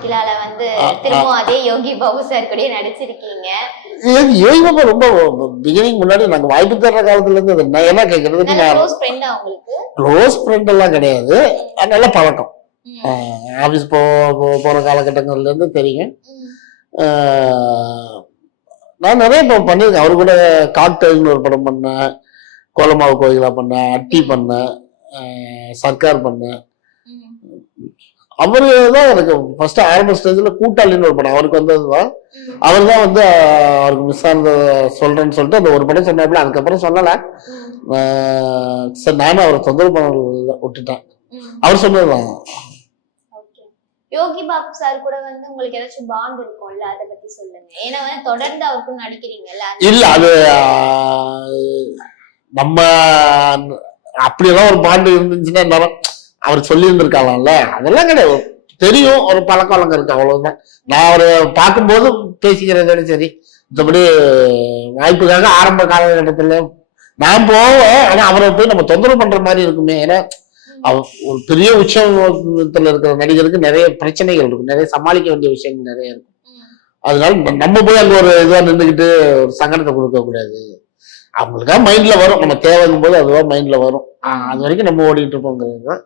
கோகிலால வந்து திரும்பவும் அதே யோகி பாபு சார் கூட நடிச்சிருக்கீங்க. யோகி பாபா ரொம்ப பிகினிங் முன்னாடி நாங்க வாய்ப்பு தர்ற காலத்துல இருந்து அது நான் என்ன நான் க்ளோஸ் ஃப்ரெண்டா உங்களுக்கு? க்ளோஸ் ஃப்ரெண்ட் எல்லாம் கிடையாது. நல்ல பழக்கம். ஆஃபீஸ் போ போற காலகட்டங்கள்ல இருந்து தெரியும். நான் நிறைய இப்போ பண்ணியிருக்கேன். அவர் கூட காக்டெயில்னு ஒரு படம் பண்ணேன். கோலமாவு கோயிலா பண்ணேன். அட்டி பண்ணேன். சர்க்கார் பண்ணேன். அவரு தான் எனக்கு ஃபர்ஸ்ட் ஆரம்ப ஸ்டேஜ்ல கூட்டாளின்னு ஒரு படம். அவருக்கு வந்தது தான் ம், அவர் தான் வந்து அவருக்கு மிஸ் ஆனத சொல்றேன்னு சொல்லிட்டு அந்த ஒரு படம் சொன்னாப்புல அதுக்கப்புறம் சொல்லல. சரி நானும் அவரை தொந்தரவு பண்ண விட்டுட்டேன். அவர் சொன்னதுதான். யோகி பாபு சார் கூட வந்து உங்களுக்கு ஏதாச்சும் பாண்ட் இருக்கும்ல அதை பத்தி சொல்லுங்க. ஏன்னா வந்து தொடர்ந்து அவருக்கும் நடிக்கிறீங்கல்ல இல்ல அது நம்ம அப்படியெல்லாம் ஒரு பாண்டு இருந்துச்சுன்னா அவர் சொல்லி இருந்திருக்கலாம்ல அதெல்லாம் கிடையாது. தெரியும். ஒரு பழக்க வழக்கம் இருக்கு. அவ்வளவுதான். நான் அவரை பார்க்கும்போது பேசிக்கிறதோட சரி. மற்றபடி வாய்ப்புக்காக ஆரம்ப காலகட்டத்துல நான் போவேன். ஆனா அவரை போய் நம்ம தொந்தரவு பண்ற மாதிரி இருக்குமே. ஏன்னா ஒரு பெரிய உற்சவத்துல இருக்கிற நடிகருக்கு நிறைய பிரச்சனைகள் இருக்கும். நிறைய சமாளிக்க வேண்டிய விஷயங்கள் நிறைய இருக்கும். அதனால நம்ம- போய் அங்க ஒரு இதுவா நின்றுக்கிட்டு ஒரு சங்கடத்தை கொடுக்க கூடாது அவங்களுக்கா மைண்ட்ல வரும். நம்ம தேவைங்கும் போது அதுவா மைண்ட்ல வரும். ஆஹ் அது வரைக்கும் நம்ம ஓடிட்டு இருப்போங்கிறது தான்